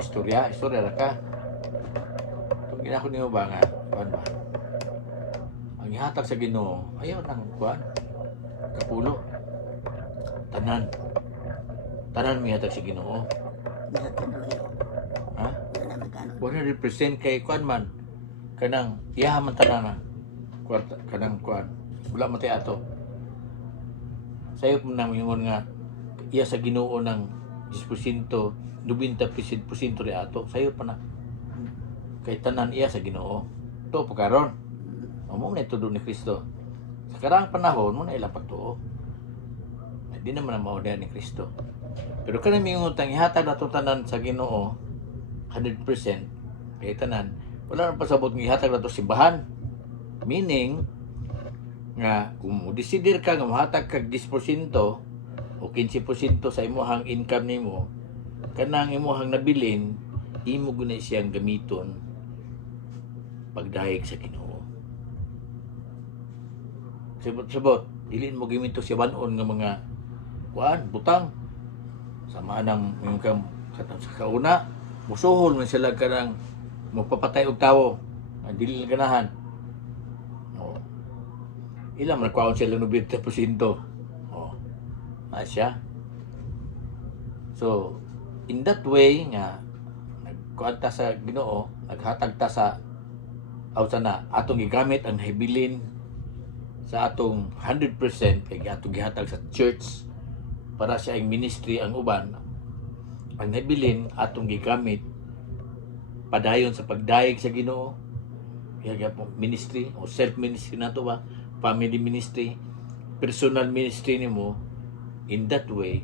istorya ra ka. Pag ginako nimo ba nga, kuan ba? Ang ihatag sa Ginoo, ayaw nang kuan, kapulo. Tanan. Tanan mi hatag sa Ginoo. Ha? 100% kay kuan man. Kanang iyaha man tanan. Kwarta kanang kuan. Wala man tay ato. Sayo po nang ingon nga iya sa Ginoo ng 10%, 90% ri ato. Sayo pa na. Kay tanan iya sa Ginoo. To pagkaron. Amo na tudo ni Kristo. Sa karang panahon mo na ilang pagtuo. Hindi naman na mao ni Kristo. Pero kanang mingon tang ihatag nato tanan sa Ginoo 100% kay tanan wala na pasabot ng ihatag nato simbahan. Meaning nga kung mo-decider ka nga mohatag kag 10% o 15% sa imong income nimo kanang imong nabilin imo guna siyang gamiton pagdayeg sa Ginoo. Sabot dili mo gimito siya banon nga mga kuan butang sama nang yung sa kauna musuhol man sila kanang magpapatay og tawo ang dili lang ganahan. Ilang man kwaon sila 90%. Oh. Asya. So, in that way nga nagkuan ta sa Ginoo, naghatag ta sa na atong gigamit ang hibilin sa atong 100% kay atong gihatag sa church para sa ang ministry ang uban. Ang hibilin atong gigamit padayon sa pagdayeg sa Ginoo. Kaya ministry o self-ministry nato ba? Family ministry, personal ministry nimo. In that way,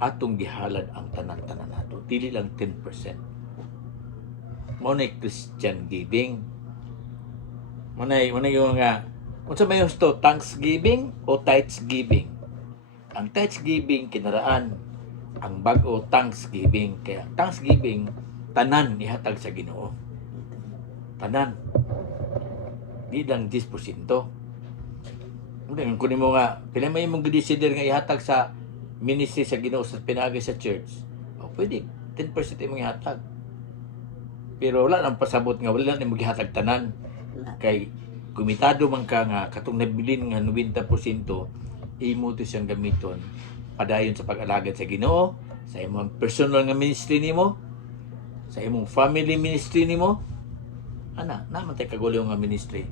atong gihalad ang tanan-tanan nato. Dili lang 10%. Mao na Christian giving. Mao na yung nga unsa may gusto, thanksgiving o tithes-giving. Ang tithes-giving kinaraan ang bag-o thanksgiving. Kaya thanksgiving tanan ihatag sa Ginoo. Tanan. Di lang 10%. Hindi, kunin mo nga, pila may mong decider nga ihatag sa ministry sa Ginoo sa pinaagi sa church. O pwede, 10% imong ihatag. Pero wala nang pasabot nga, wala nang maghihatag tanan. Kay kumitado man ka nga, katong nabilin nga 90%, imo to siyang gamiton padayon sa pag-alagad sa Ginoo, sa imong personal nga ministry nimo, sa imong family ministry nimo. Ana, naman tay kagulo nga ministry.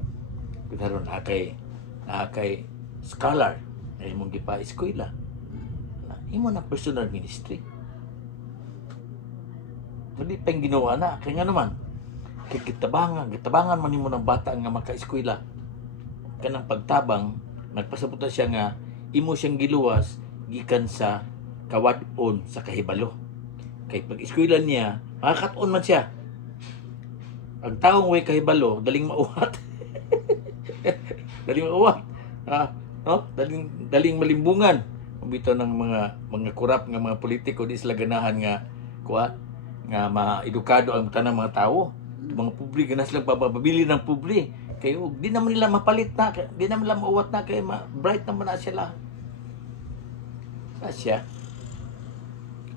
Karon na kay scholar na imong gipa-eskwela. Imo na personal ministry. Dili pang ginawa na kay nga naman kay gitabangan man nimo ng bata nga maka-eskwela. Kanang pagtabang nagpasabot siya nga imo siyang giluwas gikan sa kawad-on sa kahibalo. Kay pag-eskwela niya, makakat-on man siya. Ang taong way kahibalo, daling mauwat. Daling mauwat. No? Daling malimbungan. Bitaw ng mga kurap nga mga politiko di sila ganahan nga nga maedukado ang tanang mga tao. Mga publi ganas lang papabili ng publi. Kay di naman nila mapalit na, di naman nila mauwat na kay bright naman na sila. Asya.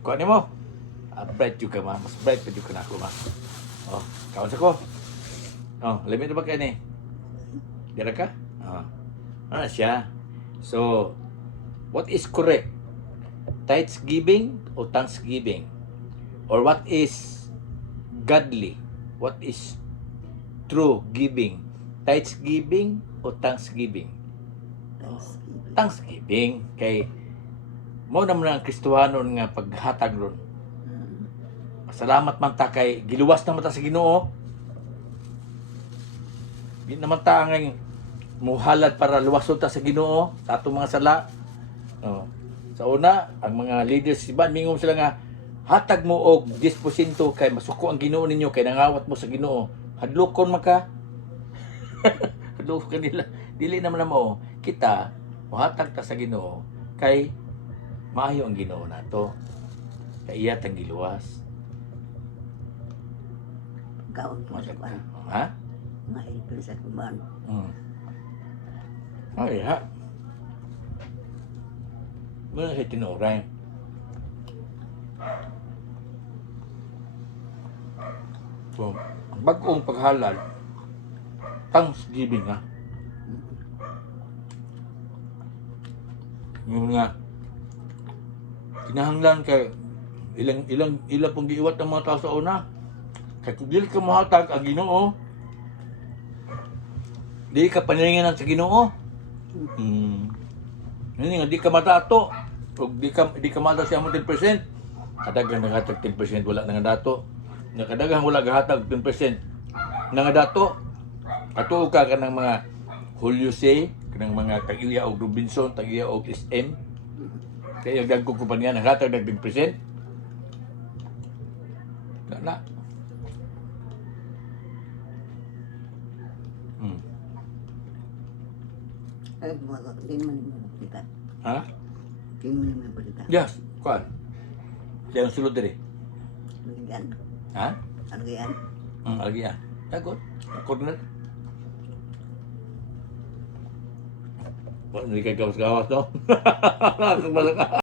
Kuha ni mo. Bright juga ma, mas bright pa juga na ako ma. Oh, kawan sa ko. Oh, limit na ba kayo ni? Dira ka? Oh. Ano siya? So, what is correct? Tithes giving o thanksgiving? Or what is godly? What is true giving? Tithes giving o thanksgiving? Thanksgiving. Kay mo naman ang Kristohanon nga paghatag ron. Salamat man ta kay giluwas naman ta sa Ginoo. Di naman ta nga muhalad para luwasod ta sa Ginoo sa atong mga sala. Oh. Sa una, ang mga leaders iban mingom sila nga hatag mo og 10% kay masuko ang Ginoo ninyo kay nangawat mo sa Ginoo. Hadlokon man ka. Hadlokon kanila. Dili naman na mo kita muhatag ta sa Ginoo kay maayo ang Ginoo nato. Kay iya tang giluwas. Kaon po sa kuwan. Ha? Mahilpil sa kuwan. Ay, ha? Muna sa tinuray. So, ang bagong paghalal, Thanksgiving ha. Yung nga, kinahanglan kay ilang pong giiwat ng mga tao sa una. Kaya kung dili ka mahatag ang Ginoo, di ka panilinganan sa Ginoo. Hindi nga, di ka matato. O di ka mata siya mo 10%. Kadagang naghatag 10%, wala nang dato. Nakadagang wala gahatag 10%. Nang dato, ato ka ng mga Julio C, kanang mga tag-iya og Robinson, tag-iya og SM. Kaya yung dagkong kumpanya, naghatag ng 10%. Na. Ay, di naman yung palitan. Ha? Di naman yung palitan. Yes, kuan. Siya ang sulod diri. Ano yan? Ha? Ano yan? Lagi yan. Tagot. Corner. Wala, hindi kayo gawas-gawas, no?